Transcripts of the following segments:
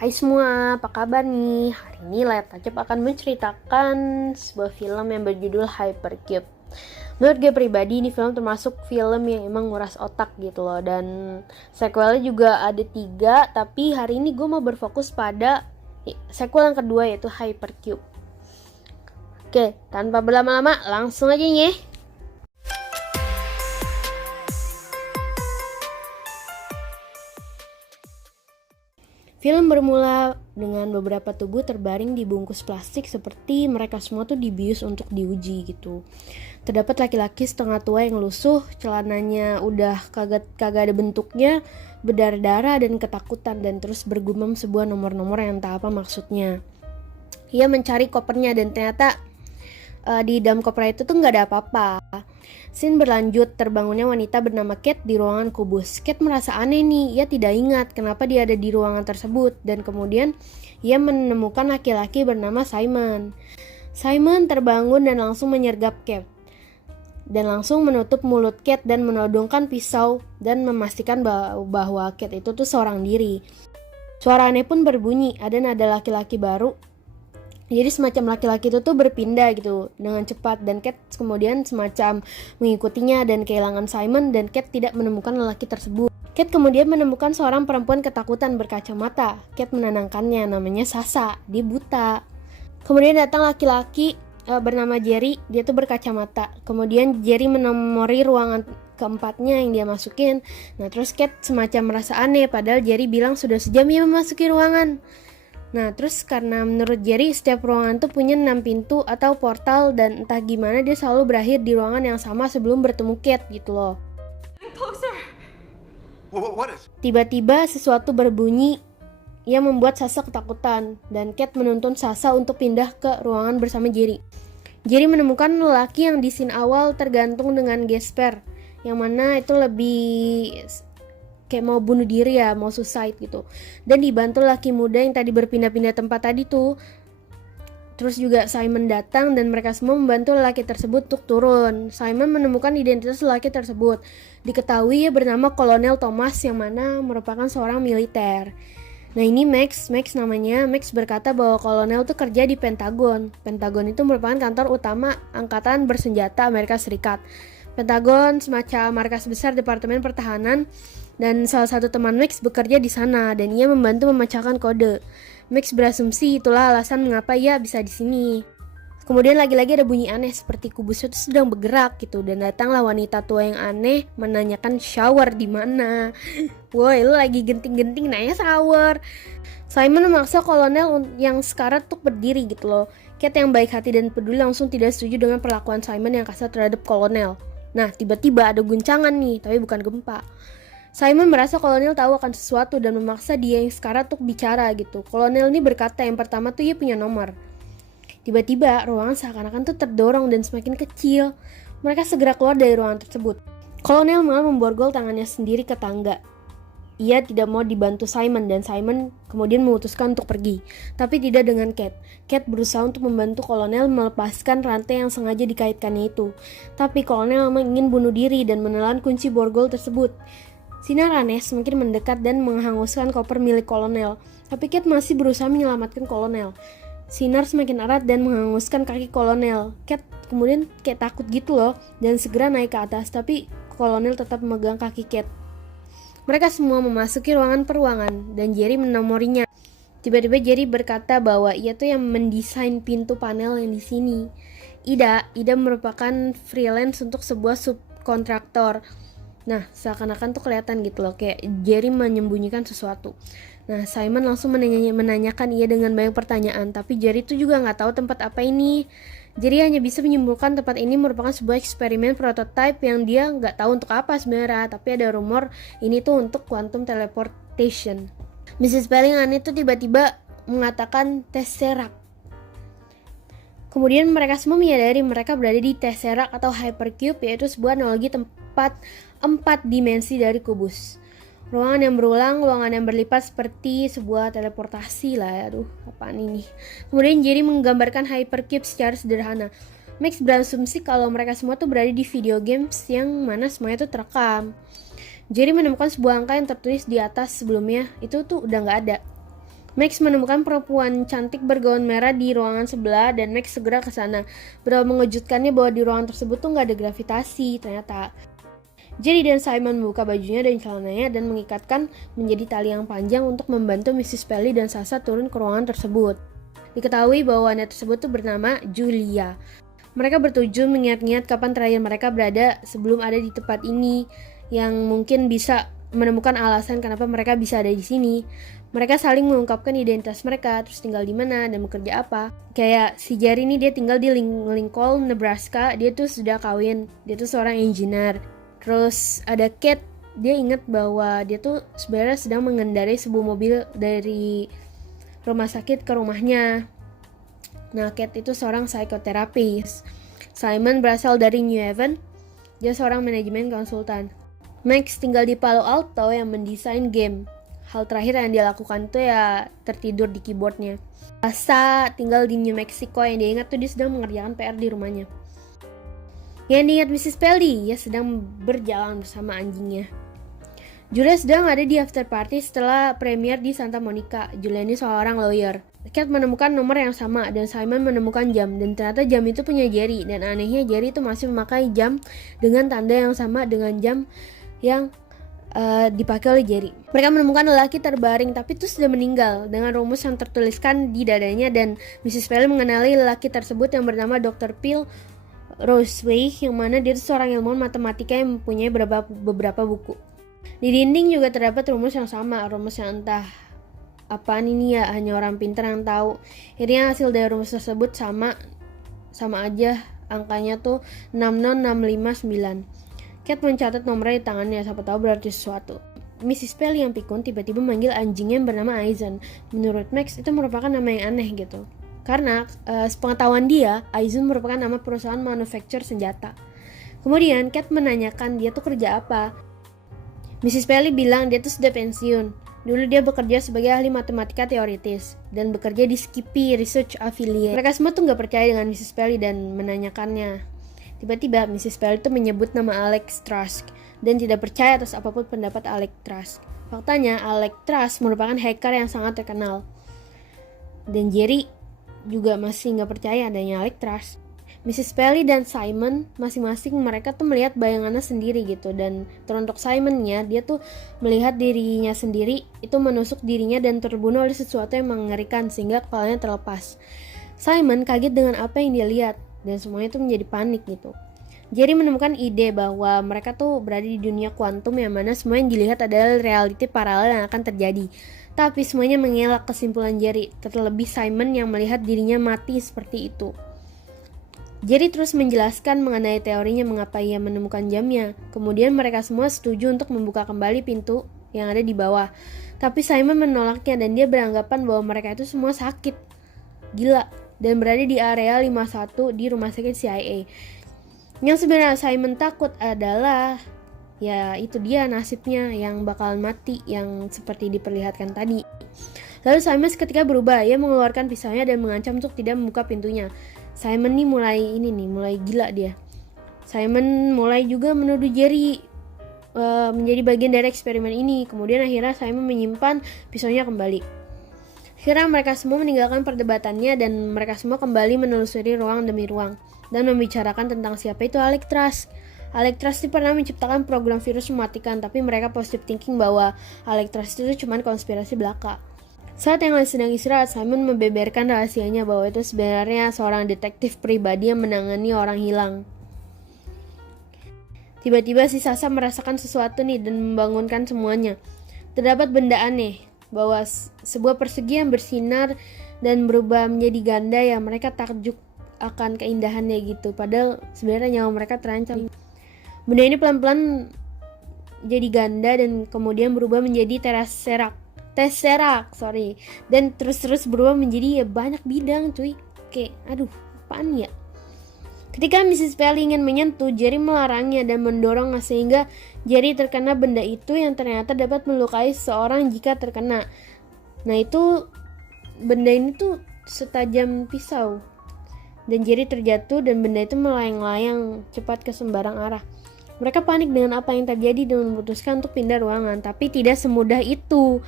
Hai semua, apa kabar nih? Hari ini Layar Tancap akan menceritakan sebuah film yang berjudul Hypercube. Menurut gue pribadi, ini film termasuk film yang emang nguras otak gitu loh. Dan sequelnya juga ada 3, tapi hari ini gue mau berfokus pada sequel yang kedua, yaitu Hypercube. Oke, tanpa berlama-lama langsung aja nih. Film bermula dengan beberapa tubuh terbaring di bungkus plastik seperti mereka semua tuh dibius untuk diuji gitu. Terdapat laki-laki setengah tua yang lusuh, celananya udah kagak ada bentuknya, berdarah-darah dan ketakutan, dan terus bergumam sebuah nomor-nomor yang tak apa maksudnya. Ia mencari kopernya dan ternyata di dalam koper itu tuh nggak ada apa-apa. Scene berlanjut, terbangunnya wanita bernama Kate di ruangan kubus. Kate merasa aneh nih, ia tidak ingat kenapa dia ada di ruangan tersebut, dan kemudian ia menemukan laki-laki bernama Simon. Simon terbangun dan langsung menyergap Kate, dan langsung menutup mulut Kate dan menodongkan pisau dan memastikan bahwa Kate itu tuh seorang diri. Suara aneh pun berbunyi, ada nada laki-laki baru. Jadi semacam laki-laki itu tuh berpindah gitu dengan cepat, dan Kate kemudian semacam mengikutinya dan kehilangan Simon, dan Kate tidak menemukan lelaki tersebut. Kate kemudian menemukan seorang perempuan ketakutan berkacamata. Kate menenangkannya, namanya Sasha, dia buta. Kemudian datang laki-laki bernama Jerry, dia tuh berkacamata. Kemudian Jerry menomori ruangan keempatnya yang dia masukin. Nah terus Kate semacam merasa aneh, padahal Jerry bilang sudah sejam ia memasuki ruangan. Nah terus karena menurut Jerry setiap ruangan tuh punya 6 pintu atau portal, dan entah gimana dia selalu berakhir di ruangan yang sama sebelum bertemu Kate gitu loh. Tiba-tiba sesuatu berbunyi yang membuat Sasha ketakutan, dan Kate menuntun Sasha untuk pindah ke ruangan bersama Jerry. Jerry menemukan lelaki yang di scene awal tergantung dengan gesper, yang mana itu lebih kayak mau bunuh diri ya, mau suicide gitu. Dan dibantu laki muda yang tadi berpindah-pindah tempat tadi tuh. Terus juga Simon datang dan mereka semua membantu lelaki tersebut untuk turun. Simon menemukan identitas lelaki tersebut. Diketahui ia bernama Kolonel Thomas, yang mana merupakan seorang militer. Nah ini Max namanya. Max berkata bahwa Kolonel tuh kerja di Pentagon. Pentagon itu merupakan kantor utama Angkatan Bersenjata Amerika Serikat. Pentagon semacam markas besar Departemen Pertahanan, dan salah satu teman Max bekerja di sana dan ia membantu memecahkan kode. Max berasumsi itulah alasan mengapa ia bisa di sini. Kemudian lagi-lagi ada bunyi aneh seperti kubus itu sedang bergerak gitu, dan datanglah wanita tua yang aneh menanyakan shower di mana. Woi, lu lagi genting-genting nanya shower. Simon memaksa kolonel yang sekarat untuk berdiri gitu loh. Kate yang baik hati dan peduli langsung tidak setuju dengan perlakuan Simon yang kasar terhadap kolonel. Nah, tiba-tiba ada guncangan nih, tapi bukan gempa. Simon merasa kolonel tahu akan sesuatu dan memaksa dia yang sekarat untuk bicara gitu. Kolonel ini berkata yang pertama tuh ia punya nomor. Tiba-tiba ruangan seakan-akan tuh terdorong dan semakin kecil. Mereka segera keluar dari ruangan tersebut. Kolonel malah memborgol tangannya sendiri ke tangga. Ia tidak mau dibantu Simon, dan Simon kemudian memutuskan untuk pergi. Tapi tidak dengan Kate. Kate berusaha untuk membantu kolonel melepaskan rantai yang sengaja dikaitkannya itu. Tapi kolonel memang ingin bunuh diri dan menelan kunci borgol tersebut. Sinar aneh semakin mendekat dan menghanguskan koper milik kolonel. Tapi Kate masih berusaha menyelamatkan kolonel. Sinar semakin erat dan menghanguskan kaki kolonel. Kate kemudian kayak takut gitu loh, dan segera naik ke atas. Tapi kolonel tetap memegang kaki Kate. Mereka semua memasuki ruangan per ruangan, dan Jerry menomorinya. Tiba-tiba Jerry berkata bahwa ia tuh yang mendesain pintu panel yang di sini. Ida merupakan freelance untuk sebuah subkontraktor. Nah, seakan-akan tuh kelihatan gitu loh, kayak Jerry menyembunyikan sesuatu. Nah, Simon langsung menanyakan ia dengan banyak pertanyaan, tapi Jerry tuh juga nggak tahu tempat apa ini. Jerry hanya bisa menyimpulkan tempat ini merupakan sebuah eksperimen prototype yang dia nggak tahu untuk apa sebenarnya, tapi ada rumor ini tuh untuk quantum teleportation. Mrs. Spelling aneh tuh tiba-tiba mengatakan Tesseract. Kemudian mereka semua menyadari mereka berada di Tesseract atau Hypercube, yaitu sebuah analogi tempat 4 dimensi dari kubus. Ruangan yang berulang, ruangan yang berlipat seperti sebuah teleportasi lah. Aduh, apaan ini? Kemudian Jerry menggambarkan Hypercube secara sederhana. Max berasumsi kalau mereka semua tuh berada di video games yang mana semuanya tuh terekam. Jerry menemukan sebuah angka yang tertulis di atas sebelumnya, itu tuh udah nggak ada. Max menemukan perempuan cantik bergaun merah di ruangan sebelah dan Max segera ke sana. Betapa mengejutkannya bahwa di ruangan tersebut tuh nggak ada gravitasi ternyata. Jerry dan Simon membuka bajunya dan celananya dan mengikatkan menjadi tali yang panjang untuk membantu Mrs. Pelly dan Sasa turun ke ruangan tersebut. Diketahui bahwa wanita tersebut tuh bernama Julia. Mereka bertujuan mengingat-ingat kapan terakhir mereka berada sebelum ada di tempat ini, yang mungkin bisa menemukan alasan kenapa mereka bisa ada di sini. Mereka saling mengungkapkan identitas mereka, terus tinggal di mana dan bekerja apa. Kayak si Jerry ini dia tinggal di Lincoln, Nebraska. Dia tuh sudah kawin, dia tuh seorang engineer. Terus ada Kate, dia ingat bahwa dia tuh sebenarnya sedang mengendarai sebuah mobil dari rumah sakit ke rumahnya. Nah, Kate itu seorang psikoterapis. Simon berasal dari New Haven, dia seorang manajemen konsultan. Max tinggal di Palo Alto yang mendesain game. Hal terakhir yang dia lakukan itu ya tertidur di keyboardnya. Sasa tinggal di New Mexico, yang dia ingat tuh dia sedang mengerjakan PR di rumahnya. Yang diingat Mrs. Pelly, ya sedang berjalan bersama anjingnya. Julia sedang ada di after party setelah premier di Santa Monica. Julia ini seorang lawyer. Kate menemukan nomor yang sama dan Simon menemukan jam, dan ternyata jam itu punya Jerry, dan anehnya Jerry itu masih memakai jam dengan tanda yang sama dengan jam yang dipakai oleh Jerry. Mereka menemukan lelaki terbaring tapi itu sudah meninggal dengan rumus yang tertuliskan di dadanya, dan Mrs. Pelly mengenali lelaki tersebut yang bernama Dr. Phil Roseway, yang mana dia seorang ilmuwan matematika yang mempunyai beberapa buku. Di dinding juga terdapat rumus yang sama, rumus yang entah apaan ini ya, hanya orang pintar yang tahu. Akhirnya hasil dari rumus tersebut sama aja, angkanya tuh 60659. Kate mencatat nomornya di tangannya, siapa tahu berarti sesuatu. Mrs. Pelly yang pikun tiba-tiba memanggil anjingnya yang bernama Aizen. Menurut Max itu merupakan nama yang aneh gitu. Karena sepengetahuan dia, Aizen merupakan nama perusahaan manufaktur senjata. Kemudian Kate menanyakan dia tuh kerja apa. Mrs. Pelly bilang dia tuh sudah pensiun. Dulu dia bekerja sebagai ahli matematika teoritis dan bekerja di Skippy Research Affiliate. Mereka semua tuh gak percaya dengan Mrs. Pelly dan menanyakannya. Tiba-tiba Mrs. Pelly itu menyebut nama Alex Trask dan tidak percaya atas apapun pendapat Alex Trask. Faktanya Alex Trask merupakan hacker yang sangat terkenal. Dan Jerry juga masih nggak percaya adanya Alex Trask. Mrs. Pelly dan Simon masing-masing mereka tuh melihat bayangannya sendiri gitu, dan teruntuk Simonnya, dia tuh melihat dirinya sendiri itu menusuk dirinya dan terbunuh oleh sesuatu yang mengerikan sehingga kepalanya terlepas. Simon kaget dengan apa yang dia lihat dan semuanya tuh menjadi panik gitu. Jerry menemukan ide bahwa mereka tuh berada di dunia kuantum yang mana semua yang dilihat adalah realiti paralel yang akan terjadi. Tapi semuanya mengelak kesimpulan Jerry, terlebih Simon yang melihat dirinya mati seperti itu. Jerry terus menjelaskan mengenai teorinya mengapa ia menemukan jamnya. Kemudian mereka semua setuju untuk membuka kembali pintu yang ada di bawah. Tapi Simon menolaknya dan dia beranggapan bahwa mereka itu semua sakit, gila, dan berada di area 51 di rumah sakit CIA. Yang sebenarnya Simon takut adalah ya itu dia nasibnya yang bakalan mati yang seperti diperlihatkan tadi. Lalu Simon seketika berubah, ia mengeluarkan pisaunya dan mengancam untuk tidak membuka pintunya. Simon nih mulai gila dia. Simon mulai juga menuduh Jerry menjadi bagian dari eksperimen ini. Kemudian akhirnya Simon menyimpan pisaunya kembali. Akhirnya mereka semua meninggalkan perdebatannya dan mereka semua kembali menelusuri ruang demi ruang dan membicarakan tentang siapa itu Alex Trask. Alex Trask pernah menciptakan program virus mematikan, tapi mereka positive thinking bahwa Alex Trask itu cuma konspirasi belaka. Saat yang sedang istirahat, Simon membeberkan rahasianya bahwa itu sebenarnya seorang detektif pribadi yang menangani orang hilang. Tiba-tiba si Sasa merasakan sesuatu nih dan membangunkan semuanya. Terdapat benda aneh, bahwa sebuah persegi yang bersinar dan berubah menjadi ganda yang mereka takjub akan keindahannya gitu. Padahal sebenarnya nyawa mereka terancam. Benda ini pelan-pelan jadi ganda dan kemudian berubah menjadi Tesseract, dan terus berubah menjadi ya banyak bidang cuy. Oke, aduh, apaan ya? Ketika Mrs. Pelly ingin menyentuh, Jerry melarangnya dan mendorongnya sehingga Jerry terkena benda itu yang ternyata dapat melukai seseorang jika terkena. Nah itu benda ini tuh setajam pisau. Dan Jerry terjatuh dan benda itu melayang-layang cepat ke sembarang arah. Mereka panik dengan apa yang terjadi dan memutuskan untuk pindah ruangan, tapi tidak semudah itu.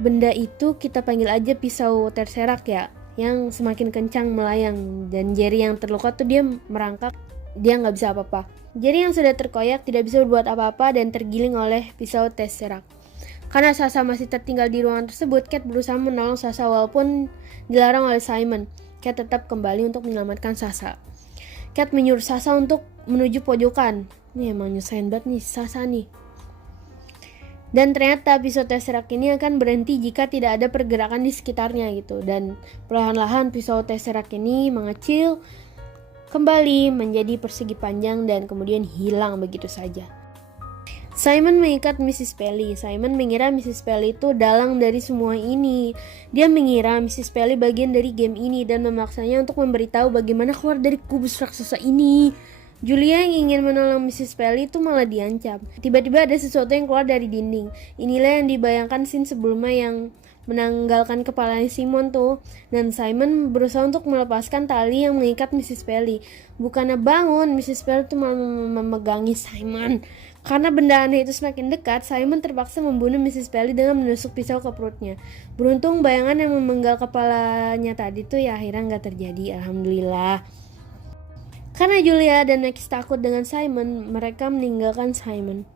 benda itu kita panggil aja pisau terserak ya, yang semakin kencang melayang, dan Jerry yang terluka tuh dia merangkak, dia nggak bisa apa-apa. Jerry yang sudah terkoyak tidak bisa berbuat apa-apa dan tergiling oleh pisau terserak. Karena Sasha masih tertinggal di ruangan tersebut, Kate berusaha menolong Sasha walaupun dilarang oleh Simon. Kate tetap kembali untuk menyelamatkan Sasha. Kate menyuruh Sasha untuk menuju pojokan. Ini emang nyusahin banget nih Sasha nih. Dan ternyata pisau terserak ini akan berhenti jika tidak ada pergerakan di sekitarnya gitu. Dan perlahan-lahan pisau terserak ini mengecil kembali menjadi persegi panjang dan kemudian hilang begitu saja. Simon mengikat Mrs. Pelly. Simon mengira Mrs. Pelly itu dalang dari semua ini. Dia mengira Mrs. Pelly bagian dari game ini dan memaksanya untuk memberitahu bagaimana keluar dari kubus raksasa ini. Julia yang ingin menolong Mrs. Pelly itu malah diancam. Tiba-tiba ada sesuatu yang keluar dari dinding. Inilah yang dibayangkan scene sebelumnya yang menanggalkan kepalanya Simon tuh. Dan Simon berusaha untuk melepaskan tali yang mengikat Mrs. Pelly. Bukannya bangun, Mrs. Pelly tuh malah memegangi Simon. Karena benda aneh itu semakin dekat, Simon terpaksa membunuh Mrs. Pelly dengan menusuk pisau ke perutnya. Beruntung bayangan yang memenggal kepalanya tadi tuh ya akhirnya nggak terjadi, alhamdulillah. Karena Julia dan Max takut dengan Simon, mereka meninggalkan Simon.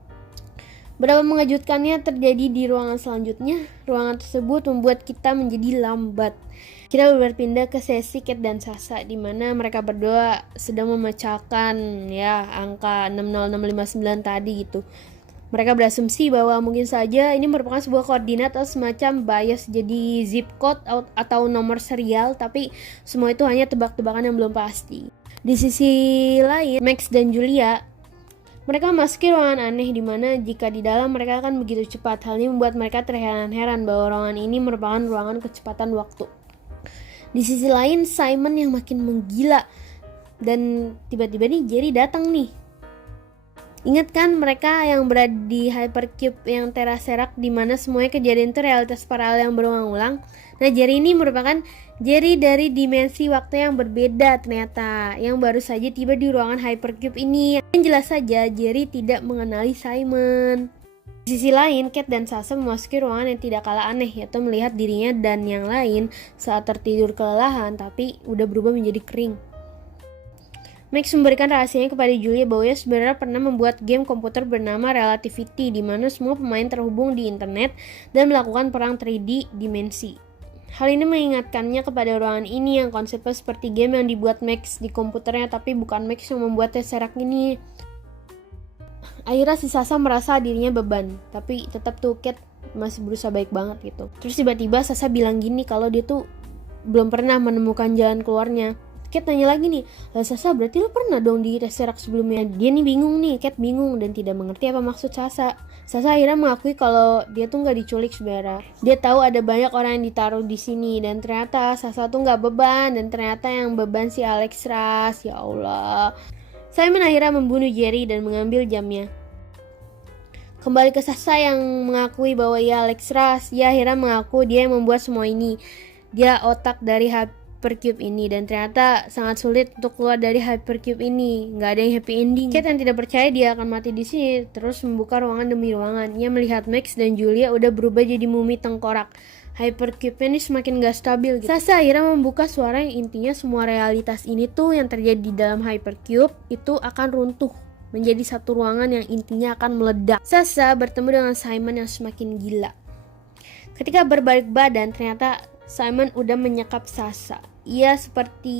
Berapa mengejutkannya terjadi di ruangan selanjutnya. Ruangan tersebut membuat kita menjadi lambat. Kita berpindah ke sesi Kate dan Sasha, di mana mereka berdua sedang memecahkan ya angka 60659 tadi gitu. Mereka berasumsi bahwa mungkin saja ini merupakan sebuah koordinat atau semacam bias jadi zip code atau nomor serial, tapi semua itu hanya tebak-tebakan yang belum pasti. Di sisi lain, Max dan Julia mereka memasuki ruangan aneh di mana jika di dalam mereka akan begitu cepat. Hal ini membuat mereka terheran-heran bahwa ruangan ini merupakan ruangan kecepatan waktu. Di sisi lain, Simon yang makin menggila. Dan tiba-tiba nih Jerry datang nih. Ingat kan mereka yang berada di hypercube yang teraserak di mana semuanya kejadian itu realitas paralel yang berulang-ulang. Nah, Jerry ini merupakan Jerry dari dimensi waktu yang berbeda ternyata, yang baru saja tiba di ruangan hypercube ini. Yang jelas saja Jerry tidak mengenali Simon. Di sisi lain, Kate dan Sasha memasuki ruangan yang tidak kalah aneh, yaitu melihat dirinya dan yang lain saat tertidur kelelahan tapi udah berubah menjadi kering. Max memberikan rahasianya kepada Julia bahwa ia sebenarnya pernah membuat game komputer bernama Relativity, di mana semua pemain terhubung di internet dan melakukan perang 3D dimensi. Hal ini mengingatkannya kepada ruangan ini yang konsepnya seperti game yang dibuat Max di komputernya, tapi bukan Max yang membuat Tesseract ini. Akhirnya si Sasha merasa dirinya beban, tapi tetap tuh Kate masih berusaha baik banget gitu. Terus tiba-tiba Sasha bilang gini kalau dia tuh belum pernah menemukan jalan keluarnya. Kate nanya lagi nih, lah Sasha berarti lo pernah dong di Tesseract sebelumnya? Dia nih bingung nih, Kate bingung dan tidak mengerti apa maksud Sasha. Sasha akhirnya mengakui kalau dia tuh nggak diculik sebenarnya. Dia tahu ada banyak orang yang ditaruh di sini dan ternyata Sasha tuh nggak beban dan ternyata yang beban si Alex Rush. Ya Allah. Simon akhirnya membunuh Jerry dan mengambil jamnya. Kembali ke Sasha yang mengakui bahwa ia Alex Rush. Dia akhirnya mengaku dia yang membuat semua ini. Dia otak dari hypercube ini dan ternyata sangat sulit untuk keluar dari hypercube ini. Nggak ada yang happy ending. Kate yang tidak percaya dia akan mati di sini terus membuka ruangan demi ruangan. Ia melihat Max dan Julia udah berubah jadi mumi tengkorak. Hypercube-nya ini semakin gak stabil gitu. Sasha akhirnya membuka suara yang intinya semua realitas ini tuh yang terjadi di dalam Hypercube itu akan runtuh menjadi satu ruangan yang intinya akan meledak. Sasha bertemu dengan Simon yang semakin gila. Ketika berbalik badan, ternyata Simon udah menyekap Sasha. Ia seperti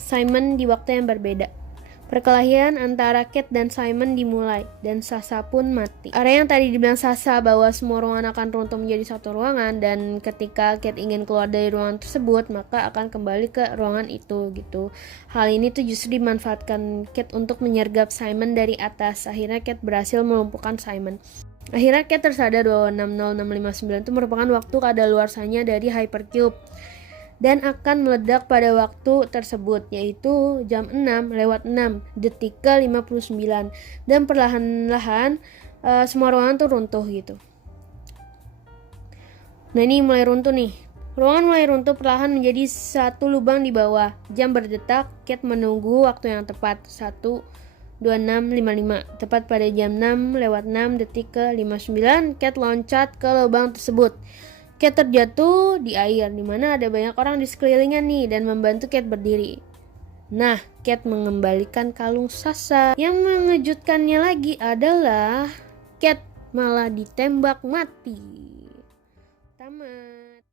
Simon di waktu yang berbeda. Perkelahian antara Kate dan Simon dimulai, dan Sasha pun mati. Area yang tadi dibilang Sasha bahwa semua ruangan akan runtuh menjadi satu ruangan, dan ketika Kate ingin keluar dari ruangan tersebut, maka akan kembali ke ruangan itu gitu. Hal ini tuh justru dimanfaatkan Kate untuk menyergap Simon dari atas. Akhirnya Kate berhasil melumpuhkan Simon. Akhirnya Kate tersadar bahwa 60659 itu merupakan waktu kadaluarsanya dari Hypercube dan akan meledak pada waktu tersebut, yaitu jam 6:06 detik ke 59, dan perlahan-lahan semua ruangan tuh runtuh gitu. Nah ini mulai runtuh nih. Ruangan mulai runtuh perlahan menjadi satu lubang di bawah. Jam berdetak, Kate menunggu waktu yang tepat. 1, 26.55. Tepat pada jam 6:06 ke 59, Kate loncat ke lubang tersebut. Kate terjatuh di air, di mana ada banyak orang di sekelilingnya nih dan membantu Kate berdiri. Nah, Kate mengembalikan kalung Sasha. Yang mengejutkannya lagi adalah Kate malah ditembak mati. Tamat.